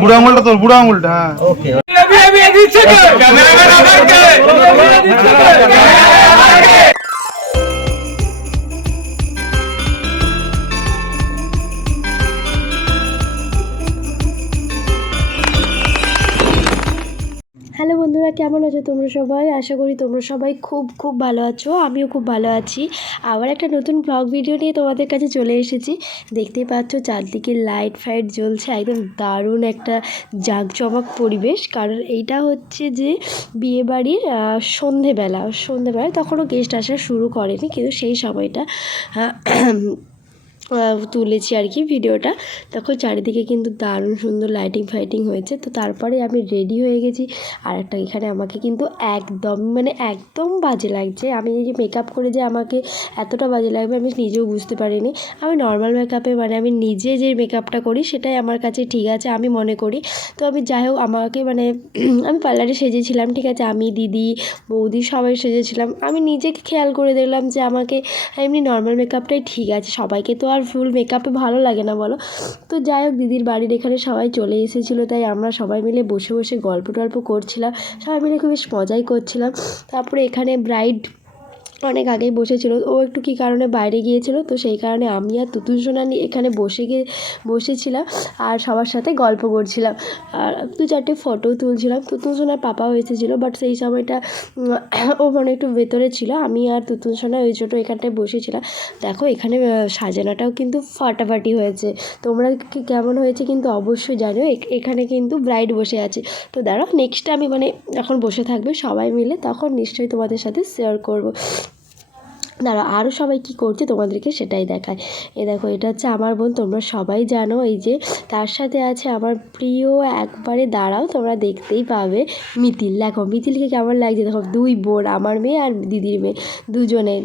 বুড়ো আঙুলটা তোর বুড়ো আঙুলটা হ্যাঁ। ওকে বন্ধুরা, কেমন আছো তোমরা সবাই? আশা করি তোমরা সবাই খুব খুব ভালো আছো। আমিও খুব ভালো আছি। আবার একটা নতুন ব্লগ ভিডিও নিয়ে তোমাদের কাছে চলে এসেছি। দেখতেই পাচ্ছ, চারদিকে লাইট ফাইট জ্বলছে, একদম দারুণ একটা জাঁকজমক পরিবেশ। কারণ এইটা হচ্ছে যে বিয়েবাড়ির সন্ধেবেলা। সন্ধেবেলা তখনও গেস্ট আসা শুরু করেনি, কিন্তু সেই সময়টা তুলেছি আর কি ভিডিওটা। তখন চারিদিকে কিন্তু দারুণ সুন্দর লাইটিং ফাইটিং হয়েছে। তো তারপরে আমি রেডি হয়ে গেছি। আর একটা এখানে আমাকে কিন্তু একদম মানে একদম বাজে লাগছে। আমি এই যে মেকআপ করে যে আমাকে এতটা বাজে লাগবে, আমি নিজেও বুঝতে পারিনি। আমি নর্মাল মেকআপে মানে আমি নিজে যে মেকআপটা করি, সেটাই আমার কাছে ঠিক আছে, আমি মনে করি। তো আমি যাই হোক, আমাকে মানে আমি পার্লারে সেজেছিলাম, ঠিক আছে? আমি, দিদি, বৌদি সবাই সেজেছিলাম। আমি নিজেকে খেয়াল করে দেখলাম যে আমাকে এমনি নর্মাল মেকআপটাই ঠিক আছে। সবাইকে তো আর ফুল মেকআপে ভালো লাগে না বলো? তো যাই হোক, দিদির বাড়ির এখানে সবাই চলে এসেছিল, তাই আমরা সবাই মিলে বসে বসে গল্প টল্প করছিলাম। সবাই মিলে খুব বেশ মজাই করছিলাম। তারপরে এখানে ব্রাইড অনেক আগেই বসেছিল। ও একটু কী কারণে বাইরে গিয়েছিল? তো সেই কারণে আমি আর তুতুন সোনা নিয়ে এখানে বসে গিয়ে বসেছিলাম আর সবার সাথে গল্প করছিলাম। আর দু চারটে ফটো তুলছিলাম। তুতুন সোনার পাপাও এসেছিল বাট সেই সময়টা ও মানে একটু ভেতরে ছিল। আমি আর তুতুন সোনা ওই ছোটো এখানটায় বসেছিলাম। দেখো, এখানে সাজানোটাও কিন্তু ফাটাফাটি হয়েছে। তোমরা কেমন হয়েছে কিন্তু অবশ্যই জানো এখানে কিন্তু ব্রাইড বসে আছে। তো দাঁড়াও নেক্সট আমি মানে যখন বসে থাকবে সবাই মিলে। তখন নিশ্চয়ই তোমাদের সাথে শেয়ার করব। দাঁড়াও আরও সবাই কী করছে তোমাদেরকে সেটাই দেখায় এ দেখো, এটা হচ্ছে আমার বোন, তোমরা সবাই জানো এই যে তার সাথে আছে আমার প্রিয়, একবারে দাঁড়াও, তোমরা দেখতেই পাবে মিতিল। দেখো, মিতিলকে কেমন লাগছে? দেখো, দুই বোন, আমার মেয়ে আর দিদির মেয়ে দুজনে।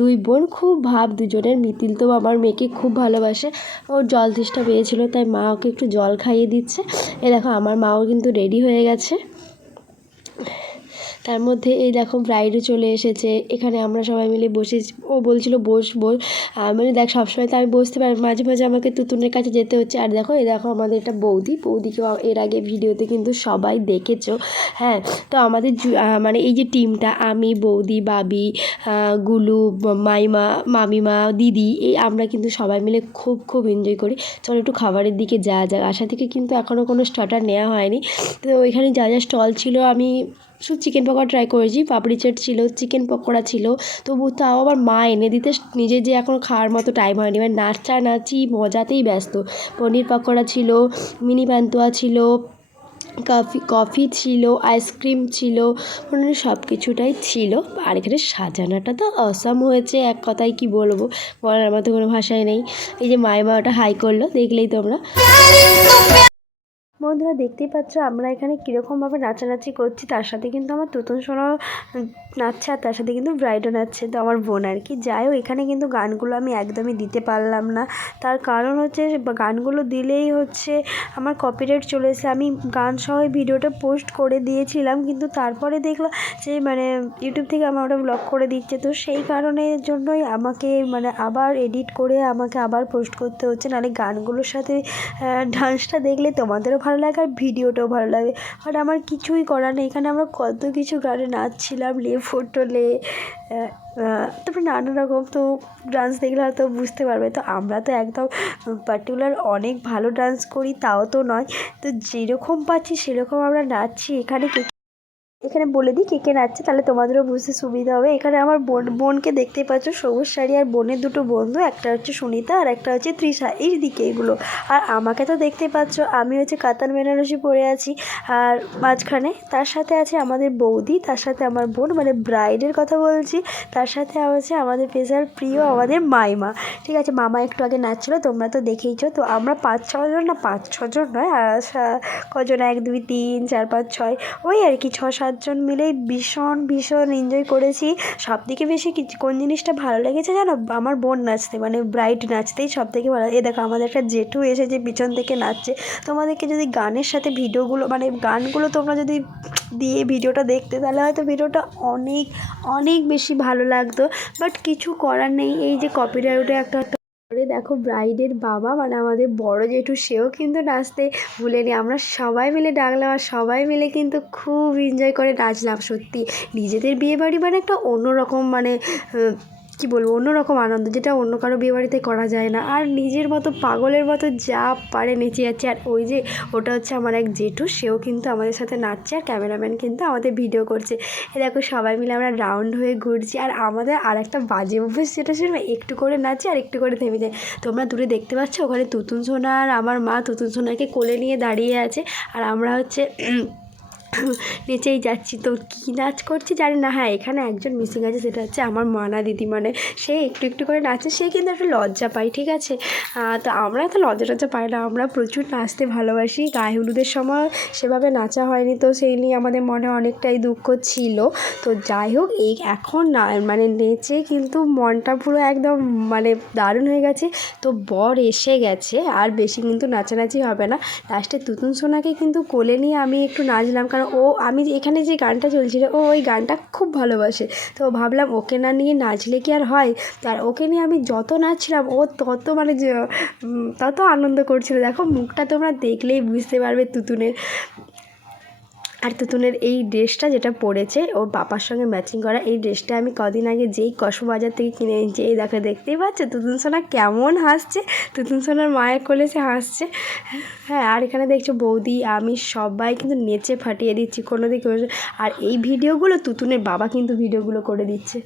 দুই বোন খুব ভাব দুজনের। মিতিল তো আমার মেয়েকে খুব ভালোবাসে। ওর জল তেষ্টা পেয়েছিল, তাই মা ওকে একটু জল খাইয়ে দিচ্ছে। এ দেখো, আমার মাও কিন্তু রেডি হয়ে গেছে। তার মধ্যে এই দেখো ব্রাইডও চলে এসেছে। এখানে আমরা সবাই মিলে বসে, ও বলছিল বস বস। আমি বলি দেখ, সবসময় তো আমি বসতে পারি মাঝে মাঝে আমাকে তুতুনের কাছে যেতে হচ্ছে। আর দেখো, এই দেখো আমাদের একটা বৌদি। বৌদিকেও এর আগে ভিডিওতে কিন্তু সবাই দেখেছ। হ্যাঁ তো আমাদের মানে এই যে টিমটা আমি, বৌদি, বাবি গুলু, মাইমা, মামিমা, দিদি, এই আমরা কিন্তু সবাই মিলে খুব খুব এনজয় করি। চলো একটু খাবারের দিকে যা যাক। আশা থেকে কিন্তু এখনও কোনো স্টার্টার নেওয়া হয়নি। তো ওইখানে যা যা স্টল ছিল, আমি শুধু চিকেন পকোড়া ট্রাই করেছি, পাপড়ি চাট ছিল চিকেন পকোড়া ছিল, তবু তাও আবার মা এনে দিতে নিজে যে এখন খাওয়ার মতো টাইম হয়নি। মানে নাচা নাচি মজাতেই ব্যস্ত। পনির পকোড়া ছিল, মিনি পান্তুয়া ছিল কফি কফি ছিল আইসক্রিম ছিল মানে সব কিছুটাই ছিল। আর এখানে সাজানোটা তো অসাম হয়েছে, এক কথায় কি বলব? বলার মতো কোনো ভাষাই নেই। এই যে মায়েমা ওটা হাই করল, দেখলেই তোমরা। বন্ধুরা দেখতেই পাচ্ছ আমরা এখানে কীরকমভাবে নাচানাচি করছি, তার সাথে কিন্তু আমার তুতুন সোনাও নাচছে আর তার সাথে কিন্তু ব্রাইডও নাচছে, তো আমার বোন আর কি। যাই হোক, এখানে কিন্তু গানগুলো আমি একদমই দিতে পারলাম না। তার কারণ হচ্ছে গানগুলো দিলেই হচ্ছে আমার কপিরাইট চলে এসে আমি গান সহ ভিডিওটা পোস্ট করে দিয়েছিলাম, কিন্তু তারপরে দেখলাম যে মানে ইউটিউব থেকে আমার ওটা ব্লগ করে দিচ্ছে। তো সেই কারণের জন্যই আমাকে মানে আবার এডিট করে আমাকে আবার পোস্ট করতে হচ্ছে। নাহলে গানগুলোর সাথে ডান্সটা দেখলে তোমাদেরও ভালো লাগে আর ভিডিওটাও ভালো লাগে। আর আমার কিছুই করার নেই। এখানে আমরা কত কিছু গানে নাচছিলাম, লে ফোটলে তারপরে নানা রকম তো ডান্স দেখলে হয়তো বুঝতে পারবে। তো আমরা তো একদম পার্টিকুলার অনেক ভালো ডান্স করি, তাও তো নয়। তো যেরকম পাচ্ছি সেরকম আমরা নাচছি। এখানে এখানে বলে দিই কে কে নাচছে, তাহলে তোমাদেরও বুঝতে সুবিধা হবে। এখানে আমার বোন, বোনকে দেখতেই পাচ্ছ, সবুজ শাড়ি আর বোনের দুটো বন্ধু, একটা হচ্ছে সুনিতা আর একটা হচ্ছে তৃষা, এই দিকে এগুলো। আর আমাকে তো দেখতেই পাচ্ছ, আমি হচ্ছে কাতান বেনারসি পরে আছি। আর মাঝখানে তার সাথে আছে আমাদের বৌদি, তার সাথে আমার বোন মানে ব্রাইডের কথা বলছি, তার সাথে আছে আমাদের পেশার প্রিয় আমাদের মাইমা। ঠিক আছে, মামা একটু আগে নাচছিলো, তোমরা তো দেখেইছো, তো আমরা পাঁচ, ছজন না, পাঁচ, ছজন নয় আর কজন, এক, দুই, তিন, চার, পাঁচ, ছয়, ওই আর কি, ছ সাতজন মিলেই ভীষণ ভীষণ এনজয় করেছি। সব থেকে বেশি কোন জিনিসটা ভালো লেগেছে জানো? আমার বোন নাচতে মানে ব্রাইড নাচতেই সব থেকে ভালো এ দেখো, আমাদের একটা জেঠু এসেছে, পিছন থেকে নাচছে। তোমাদেরকে যদি গানের সাথে ভিডিওগুলো মানে গানগুলো তোমরা যদি দিয়ে ভিডিওটা দেখতে, তাহলে হয়তো ভিডিওটা অনেক অনেক বেশি ভালো লাগতো। বাট কিছু করার নেই, এই যে কপিরাইটে একটা করে দেখো ব্রাইডের বাবা মানে আমাদের বড় জেঠু, সেও কিন্তু নাচতে ভুলেনি। আমরা সবাই মিলে ডাকলাম আর সবাই মিলে কিন্তু খুব এনজয় করে নাচলাম, সত্যি। নিজেদের বিয়েবাড়ি মানে একটা অন্যরকম মানে কি বলব, অন্যরকম আনন্দ যেটা অন্য কারও বিয়ে বাড়িতে করা যায় না। আর নিজের মতো পাগলের মতো যা পারে নেচে যাচ্ছে। আর ওই যে ওটা হচ্ছে আমার এক জেঠু, সেও কিন্তু আমাদের সাথে নাচছে আর ক্যামেরাম্যান কিন্তু আমাদের ভিডিও করছে। এ দেখো সবাই মিলে আমরা রাউন্ড হয়ে ঘুরছি। আর আমাদের আর একটা বাজে অভ্যেস যেটা ছিল একটু করে নাচি আর একটু করে থেমে যায়। তোমরা দূরে দেখতে পাচ্ছ, ওখানে তুতুন সোনা আর আমার মা তুতুন সোনাকে কোলে নিয়ে দাঁড়িয়ে আছে। আর আমরা হচ্ছে নেচেই যাচ্ছি। তো কী নাচ করছি জানি না। হ্যাঁ এখানে একজন মিসিং আছে, সেটা হচ্ছে আমার মানা দিদি। মানে সে একটু একটু করে নাচে, সে কিন্তু একটু লজ্জা পায়, ঠিক আছে? তো আমরা তো লজ্জা টজ্জা পাই না। আমরা প্রচুর নাচতে ভালোবাসি। গায়ে হলুদের সময় সেভাবে নাচা হয়নি। তো সেই নিয়ে আমাদের মনে অনেকটাই দুঃখ ছিল। তো যাই হোক, এই এখন না মানে নেচে কিন্তু মনটা পুরো একদম মানে দারুণ হয়ে গেছে। তো বর এসে গেছে, আর বেশি কিন্তু নাচানাচি হবে না। লাস্টে তুতুন সোনাকে কিন্তু কোলে নিয়ে আমি একটু নাচলাম, কারণ ও, আমি এখানে যে গানটা চলছিল, ও ওই গানটা খুব ভালোবাসে। তো ভাবলাম ওকে না নিয়ে নাচলে কি আর হয়? তো আর ওকে নিয়ে আমি যত নাচছিলাম, ও তত মানে তত আনন্দ করছিল। দেখো, মুখটা তোমরা দেখলেই বুঝতে পারবে, তুতুনের। আর তুতুনের এই ড্রেসটা যেটা পরেছে, ওর বাবার সঙ্গে ম্যাচিং করা, এই ড্রেসটা আমি কদিন আগে যেই কসম বাজার থেকে কিনে এনেছি, এই দেখো দেখতেই পাচ্ছ? তুতুন সোনা কেমন হাসছে, তুতুন সোনার মায়ের কোলে সে হাসছে। হ্যাঁ আর এখানে দেখছ বৌদি, আমি সবাই কিন্তু নেচে ফাটিয়ে দিচ্ছি কোনো দিকে আর এই ভিডিওগুলো তুতুনের বাবা কিন্তু ভিডিওগুলো করে দিচ্ছে।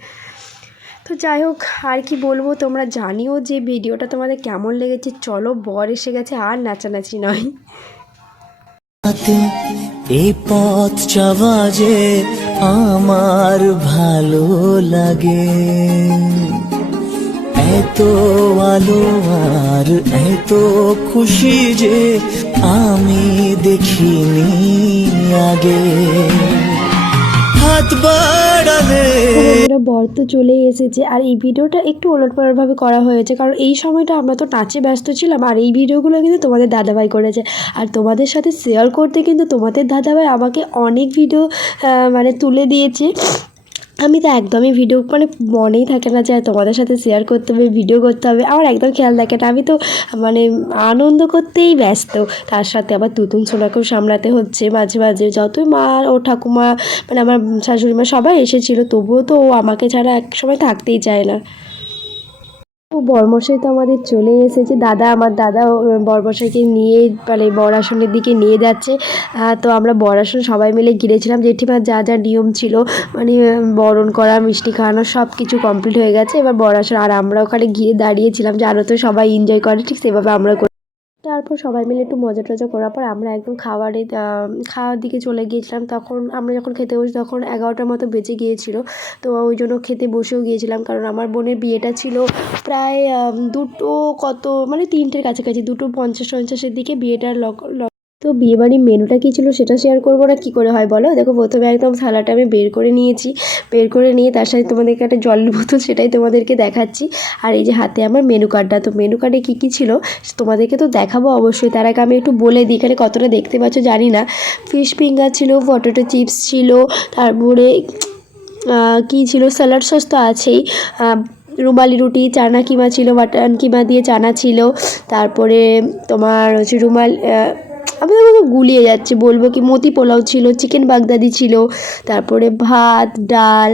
তো যাই হোক, আর কি বলব, তোমরা জানিও যে ভিডিওটা তোমাদের কেমন লেগেছে। চলো বর এসে গেছে আর নাচানাচি নয়। এই পথ চাওয়া যে আমার ভালো লাগে। এত আলো আর এত খুশি যে আমি দেখিনি আগে। হাত বাড়ালে। বন্ধুরা বর তো চলেই এসেছে। আর এই ভিডিওটা একটু ওলটপালটভাবে করা হয়েছে, কারণ এই সময়টা আমরা তো নাচে ব্যস্ত ছিলাম, আর এই ভিডিওগুলো কিন্তু তোমাদের দাদাভাই করেছে। আর তোমাদের সাথে শেয়ার করতে কিন্তু তোমাদের দাদাভাই আমাকে অনেক ভিডিও মানে তুলে দিয়েছে। আমি তো একদমই ভিডিও মানে মনেই থাকে না যে তোমাদের সাথে শেয়ার করতে হবে ভিডিও করতে হবে। আমার একদম খেয়াল থাকে না। আমি তো মানে আনন্দ করতেই ব্যস্ত। তার সাথে আবার তুতুন সোনাকেও সামলাতে হচ্ছে মাঝে মাঝে। যতই মা ও ঠাকুমা মানে আমার শাশুড়ি মা সবাই এসেছিল, তবুও তো ও আমাকে ছাড়া এক সময় থাকতেই চায় না। ও বর্মশাই তো আমাদের চলে এসেছে। দাদা, আমার দাদা বর্মশাইকে নিয়ে মানে বরাসনের দিকে নিয়ে যাচ্ছে। তো আমরা বরাসন সবাই মিলে গিরেছিলাম। জেঠিমার যা যা নিয়ম ছিল মানে বরণ করা, মিষ্টি খাওয়ানো সব কিছু কমপ্লিট হয়ে গেছে। এবার বড়াশন আর আমরা ওখানে গিয়ে দাঁড়িয়েছিলাম যে আরও তো সবাই এনজয় করে, ঠিক সেভাবে আমরা তারপর সবাই মিলে একটু মজা টজা করার পর আমরা একদম খাবারে খাওয়ার দিকে চলে গিয়েছিলাম। তখন আমরা যখন খেতে বসি তখন এগারোটার মতো বেজে গিয়েছিল। তো ওই জন্য খেতে বসেও গিয়েছিলাম। কারণ আমার বোনের বিয়েটা ছিল প্রায় দুটো কত মানে তিনটের কাছাকাছি, দুটো পঞ্চাশ পঞ্চাশের দিকে বিয়েটার লক তো বিয়েবাড়ির মেনুটা কী ছিল সেটা শেয়ার করব না, কী করে হয় বলো? দেখো প্রথমে একদম থালাটা আমি বের করে নিয়েছি। বের করে নিয়ে তার সাথে তোমাদেরকে একটা জলের বোতল সেটাই তোমাদেরকে দেখাচ্ছি। আর এই যে হাতে আমার মেনু কার্ডটা তো মেনু কার্ডে কী কী ছিল তোমাদেরকে তো দেখাবো অবশ্যই। তার আগে আমি একটু বলে দিই, এখানে কতটা দেখতে পাচ্ছ জানি না। ফিশ ফিঙ্গার ছিল পটেটো চিপস ছিল, তারপরে কী ছিল? স্যালাড সস তো আছেই। রুমালি রুটি, চানা কিমা ছিল মাটন কিমা দিয়ে চানা ছিল। তারপরে তোমার হচ্ছে রুমাল আমি তো গুলিয়ে যাচ্ছি, বলব কি মতি পোলাও ছিল চিকেন বাগদাদি ছিল, তারপরে ভাত, ডাল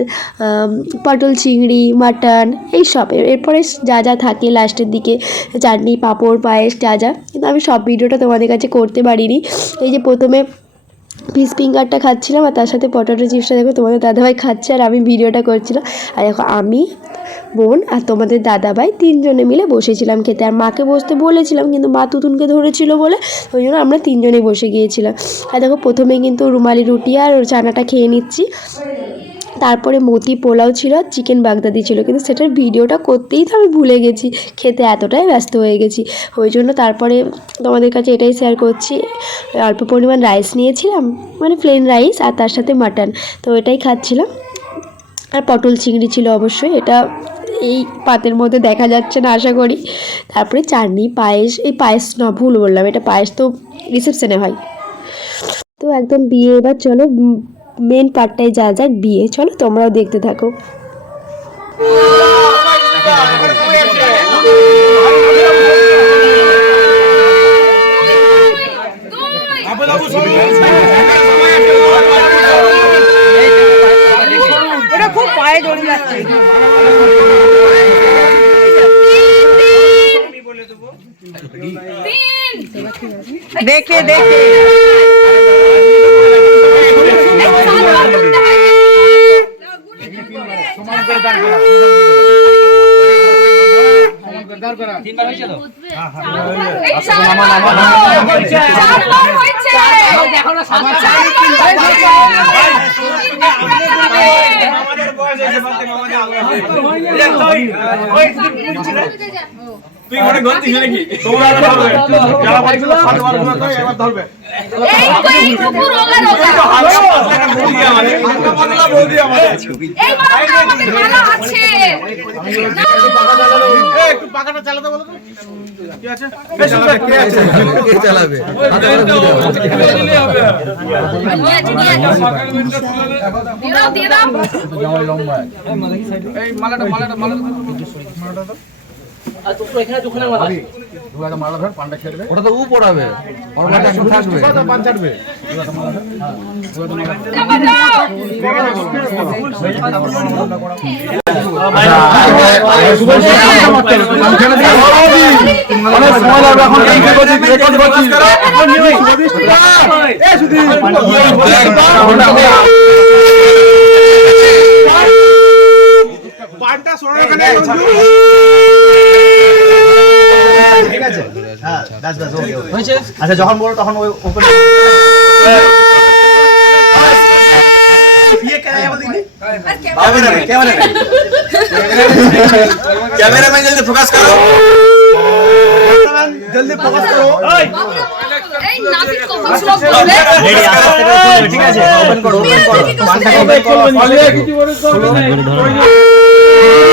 পটল চিংড়ি, মাটন এইসব সব। এরপরে যা যা থাকে লাস্টের দিকে, চাটনি, পাঁপড়, পায়েস, যা যা। কিন্তু আমি সব ভিডিওটা তোমাদের কাছে করতে পারিনি। এই যে প্রথমে ফিশ ফিঙ্গারটা খাচ্ছিলাম আর তার সাথে পটাটো চিপসটা দেখো, তোমাদের দাদাভাই খাচ্ছে আর আমি ভিডিওটা করছিলাম। আর দেখো, আমি, বোন আর তোমাদের দাদাভাই তিনজনে মিলে বসেছিলাম খেতে। আর মাকে বসতে বলেছিলাম, কিন্তু মা তুতুনকে ধরেছিল বলে, ওই জন্য আমরা তিনজনেই বসে গিয়েছিলাম। আর দেখো, প্রথমে কিন্তু রুমালি রুটি আর চানাটা খেয়ে নিচ্ছি। তারপরে মতি পোলাও ছিল, চিকেন বাগদাদি ছিল। কিন্তু সেটার ভিডিওটা করতেই তো আমি ভুলে গেছি, খেতে এতটাই ব্যস্ত হয়ে গেছি। ওই জন্য তারপরে তোমাদের কাছে এটাই শেয়ার করছি। অল্প পরিমাণ রাইস নিয়েছিলাম মানে প্লেন রাইস আর তার সাথে মাটন তো এটাই খাচ্ছিলাম। আর পটল চিংড়ি ছিল অবশ্যই, এটা এই পাতের মধ্যে দেখা যাচ্ছে না, আশা করি। তারপরে চাটনি, পায়েস, এই পায়েস না, ভুল বললাম, এটা পায়েস তো রিসেপশনে হয়। তো একদম বিয়ে, এবার চলো মেন পার্টটাই যা যাক বিয়ে চলো তোমরাও দেখতে থাকো। দেখে দেখে। আমাদের বয়স তুই ঘরে গন্তি ছিল নাকি তোমরা ধরবে। যারা বলছিল সাতবার ঘুরে তো এবার ধরবে। বৌদি আমাদের। একটু পাখাটা চালাতে বলো তো। কি আছে? কে আছে? কে চালাবে? এই মালাটা মালাটা মালাটা। ওটা তো উ পড়াবে ওর মাঠে এখন থাকবে পান চাটবে অনেক সময় লাগবে এখন রেকর্ড করছি এই সুধীর পানটা সরানো কেন ঠিক আছে হ্যাঁ ব্যাস ব্যাস হয়েছে? আচ্ছা যখন বলো তখন ওই ওপেন ক্যামেরাম্যান জলদি ফোকাস করো। জলদি ফোকাস করো। ঠিক আছে। ওপেন করো। ওপেন করো Ela!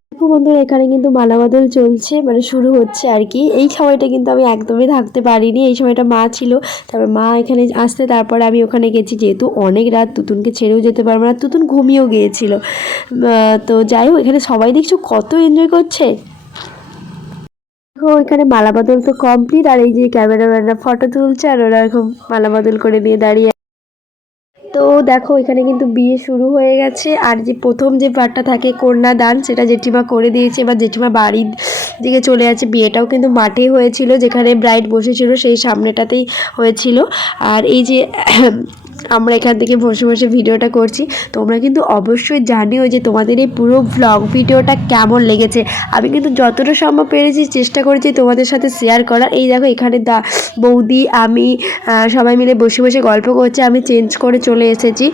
দেখো বন্ধুরা, এখানে কিন্তু মালাবদল চলছে মানে শুরু হচ্ছে আর কি। এই সময়টা কিন্তু আমি একদমই থাকতে পারিনি, এই সময়টা মা ছিল। তারপর মা এখানে আসতে, তারপরে আমি ওখানে গেছি, যেহেতু অনেক রাত, তুতুনকে ছেড়েও যেতে পারব না, তুতুন ঘুমিয়েও গিয়েছিল। তো যাই হোক, এখানে সবাই দেখছ কত এনজয় করছে? দেখো, এখানে মালা বদল তো কমপ্লিট আর এই যে ক্যামেরাম্যানরা ফটো তুলছে, আর ওরা এরকম মালা বদল করে নিয়ে দাঁড়িয়ে তো দেখো, এখানে কিন্তু বিয়ে শুরু হয়ে গেছে। আর যে প্রথম যে পার্টটা থাকে কন্যা দান সেটা জেঠিমা করে দিয়েছে। এবার জেঠিমা বাড়ির দিকে চলে যাচ্ছে। বিয়েটাও কিন্তু মাঠে হয়েছিল, যেখানে ব্রাইড বসেছিল, সেই সামনেটাতেই হয়েছিল। আর এই যে আমরা এখান থেকে বসে বসে ভিডিওটা করছি। তোমরা কিন্তু অবশ্যই জানিও যে তোমাদের এই পুরো ভ্লগ ভিডিওটা কেমন লেগেছে। আমি কিন্তু যতটা সম্ভব পেরেছি, চেষ্টা করেছি তোমাদের সাথে শেয়ার করার। এই দেখো, এখানে দা, বৌদি, আমি সবাই মিলে বসে বসে গল্প করছে। আমি চেঞ্জ করে চলে এসেছি।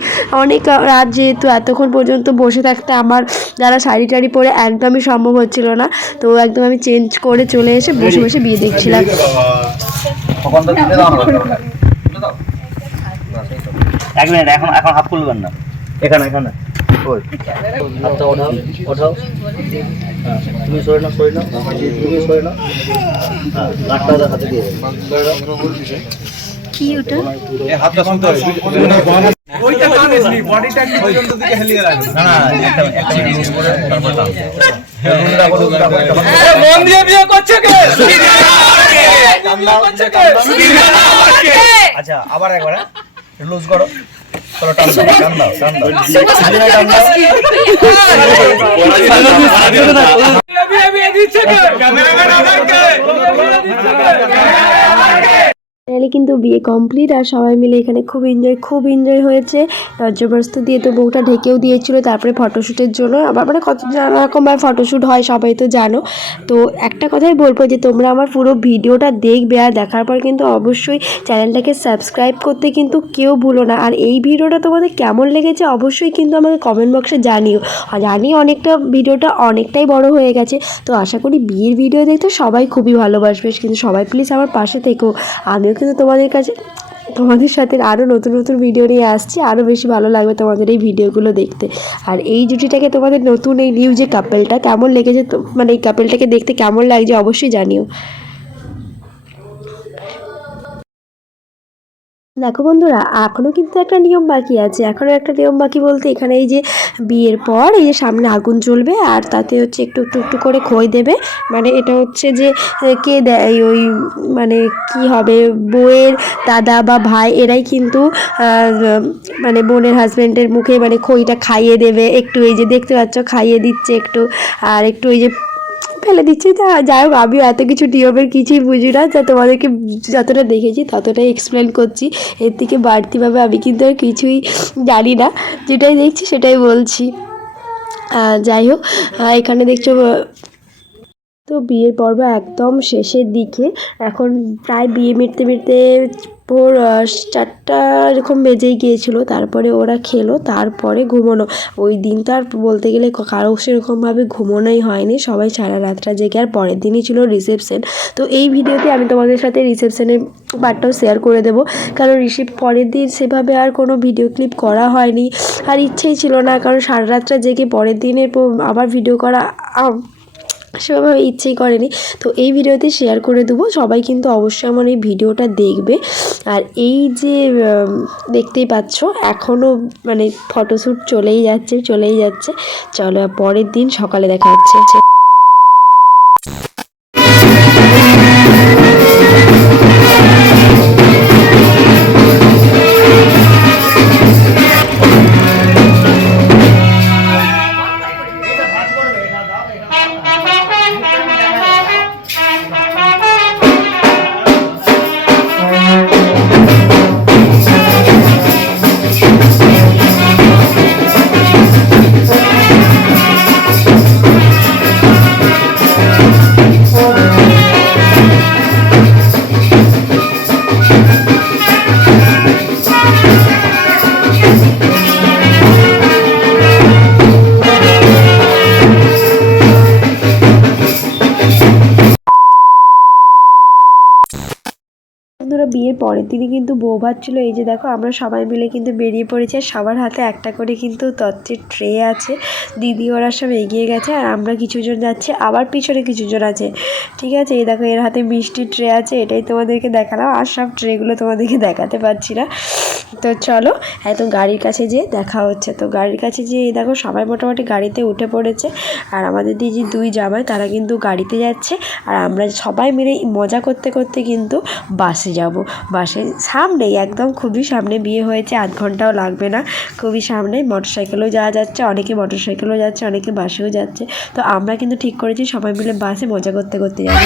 অনেক রাত যেহেতু এতক্ষণ পর্যন্ত বসে থাকতে আমার যারা শাড়ি টাড়ি পরে একদমই সম্ভব হচ্ছিল না। তো একদম আমি চেঞ্জ করে চলে এসে বসে বসে বিয়ে দেখছিলাম। এক মিনিট এখন এখন হাত খুলবেন না। এখানে এখানে। ওই। হাতটা ওঠাও ওঠাও। হ্যাঁ, তুমি সরে না সরে না তুমি সরে না হ্যাঁ কাঠটা ওদের হাতে দিয়ে দাও। সরে হাতটা শুনতে হবে। ওইটা কানেসনি বডিটা কি পর্যন্ত দিকে হেলিয়ে রাখবে। না না একটা একটা মিনিট। করে তারপর টান। মন দিয়ে বিয়ে করছে কে? আচ্ছা আবার একবার লুজ করো চলো টান দাও টান দাও টান দাও স্বাধীন টান দাও বিয়ে বিয়ে কে ক্যামেরাম্যান আমাকে ফাইনালি কিন্তু বিয়ে কমপ্লিট আর সবাই মিলে এখানে খুব এনজয় খুব এনজয় হয়েছে। নজ্জবস্ত দিয়ে তো বউটা ঢেকেও দিয়েছিল, তারপরে ফটোশ্যুটের জন্য। আবার মানে কত নানা রকমভাবে ফটোশ্যুট হয়, সবাই তো জানো। তো একটা কথাই বলব যে, তোমরা আমার পুরো ভিডিওটা দেখবে আর দেখার পর কিন্তু অবশ্যই চ্যানেলটাকে সাবস্ক্রাইব করতে কিন্তু কেউ ভুলো না। আর এই ভিডিওটা তোমাদের কেমন লেগেছে অবশ্যই কিন্তু আমাকে কমেন্ট বক্সে জানিও। জানি অনেকটা ভিডিওটা অনেকটাই বড় হয়ে গেছে, তো আশা করি বিয়ের ভিডিও দেখতে সবাই খুবই ভালোবাসবে। কিন্তু সবাই প্লিজ আমার পাশে থেকো। আমিও কিন্তু তোমাদের কাছে, তোমাদের সাথে আরও নতুন নতুন ভিডিও নিয়ে আসছি। আরও বেশি ভালো লাগবে তোমাদের এই ভিডিওগুলো দেখতে। আর এই জুটিটাকে তোমাদের নতুন এই নিউ যে কাপেলটা কেমন লেগেছে মানে এই কাপেলটাকে দেখতে কেমন লাগছে অবশ্যই জানিও। দেখো বন্ধুরা এখনও কিন্তু একটা নিয়ম বাকি আছে। এখনও একটা নিয়ম বাকি বলতে এখানে এই যে বিয়ের পর এই যে সামনে আগুন জ্বলবে আর তাতে হচ্ছে একটু একটু একটু করে খই দেবে। মানে এটা হচ্ছে যে কে দেয় ওই মানে কি হবে, বউয়ের দাদা বা ভাই এরাই কিন্তু মানে বোনের হাজব্যান্ডের মুখে মানে খইটা খাইয়ে দেবে। একটু এই যে দেখতে পাচ্ছ, খাইয়ে দিচ্ছে একটু। আর একটু এই যে ফেলে দিচ্ছি। তা যাই হোক, আমিও এত কিছু নিয়মের কিছুই বুঝি না। যা তোমাদেরকে যতটা দেখেছি ততটাই এক্সপ্লেন করছি। এর থেকে বাড়তিভাবে আমি কিন্তু আর কিছুই জানি না। যেটাই দেখছি সেটাই বলছি। যাই হোক এখানে দেখছ তো বিয়ের পর্ব একদম শেষের দিকে। এখন প্রায় বিয়ে মিটতে মিটতে ভোর চারটা এরকম বেজেই গিয়েছিল। তারপরে ওরা খেলো, তারপরে ঘুমোনো। ওই দিন তো আর বলতে গেলে কারও সেরকমভাবে ঘুমোনোই হয়নি। সবাই সারা রাতটা জেগে, আর পরের দিনই ছিল রিসেপশন তো এই ভিডিওতে আমি তোমাদের সাথে রিসেপশনের পার্টটাও শেয়ার করে দেবো। কারণ রিসিভ পরের দিন সেভাবে আর কোনো ভিডিও ক্লিপ করা হয়নি। আর ইচ্ছেই ছিল না, কারণ সারা রাতটা জেগে পরের দিনের আবার ভিডিও করা সেভাবে ইচ্ছেই করেনি। তো এই ভিডিওতে শেয়ার করে দেবো। সবাই কিন্তু অবশ্যই আমার এই ভিডিওটা দেখবে। আর এই যে দেখতেই পাচ্ছ এখনও মানে ফটোশ্যুট চলেই যাচ্ছে চলেই যাচ্ছে। চলো, পরের দিন সকালে দেখা হচ্ছে। পরের দিনই কিন্তু বউ ভাত ছিল। এই যে দেখো, আমরা সবাই মিলে কিন্তু বেরিয়ে পড়েছি আর সবার হাতে একটা করে কিন্তু তত্ত্বের ট্রে আছে। দিদি ওরা সব এগিয়ে গেছে আর আমরা কিছুজন যাচ্ছি, আবার পিছনে কিছুজন আছে। ঠিক আছে? এই দেখো, এর হাতে মিষ্টির ট্রে আছে, এটাই তোমাদেরকে দেখালাম। আর সব ট্রেগুলো তোমাদেরকে দেখাতে পারছি না। তো চলো একদম গাড়ির কাছে যেয়ে দেখা হচ্ছে। তো গাড়ির কাছে এই দেখো সবাই মোটামুটি গাড়িতে উঠে পড়েছে। আর আমাদের দিদি দুই জামাই, তারা কিন্তু গাড়িতে যাচ্ছে। আর আমরা সবাই মিলে মজা করতে করতে কিন্তু বাসে যাব। বাসে সামনেই, একদম খুবই সামনে বিয়ে হয়েছে, আধ ঘন্টাও লাগবে না। খুবই সামনে মোটর সাইকেলেও যাওয়া যাচ্ছে, অনেকে মোটর সাইকেলেও যাচ্ছে, অনেকে বাসেও যাচ্ছে। তো আমরা কিন্তু ঠিক করেছি সবাই মিলে বাসে মজা করতে করতে যাব।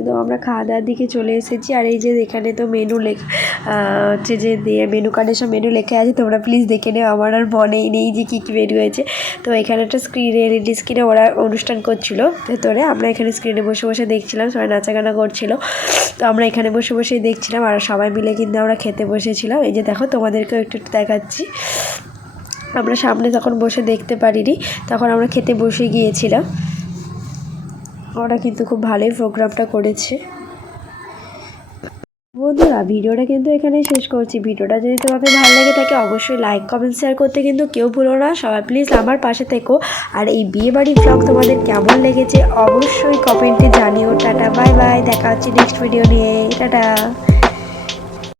একদম আমরা খাওয়া দাওয়ার দিকে চলে এসেছি। আর এই যে এখানে তো মেনু লেখা হচ্ছে যে মেনু কার্ডে সব মেনু লেখা আছে। তোমরা প্লিজ দেখে নেও। আমার আর মনেই নেই যে কী কী মেনু হয়েছে। তো এখানে একটা স্ক্রিনে এলইডি স্ক্রিনে ওরা অনুষ্ঠান করছিল। ভেতরে আমরা এখানে স্ক্রিনে বসে বসে দেখছিলাম। সবাই নাচাগানা করছিল। তো আমরা এখানে বসে বসেই দেখছিলাম। আর সবাই মিলে কিন্তু আমরা খেতে বসেছিলাম। এই যে দেখো, তোমাদেরকেও একটু একটু দেখাচ্ছি। আমরা সামনে তখন বসে দেখতে পারিনি, তখন আমরা খেতে বসে গিয়েছিলাম। ওরা কিন্তু খুব ভালোই প্রোগ্রামটা করেছে। বন্ধুরা, ভিডিওটা কিন্তু এখানে শেষ করছি। ভিডিওটা যদি তোমাদের ভালো লাগে থাকে অবশ্যই লাইক কমেন্ট শেয়ার করতে কিন্তু কেউ ভুলো না। সবাই প্লিজ আমার পাশে থেকো। আর এই বিয়ে বাড়ির ব্লগ তোমাদের কেমন লেগেছে, অবশ্যই কমেন্টে জানিও। টাটা বাই বাই দেখা হচ্ছে নেক্সট ভিডিও নিয়ে। টাটা।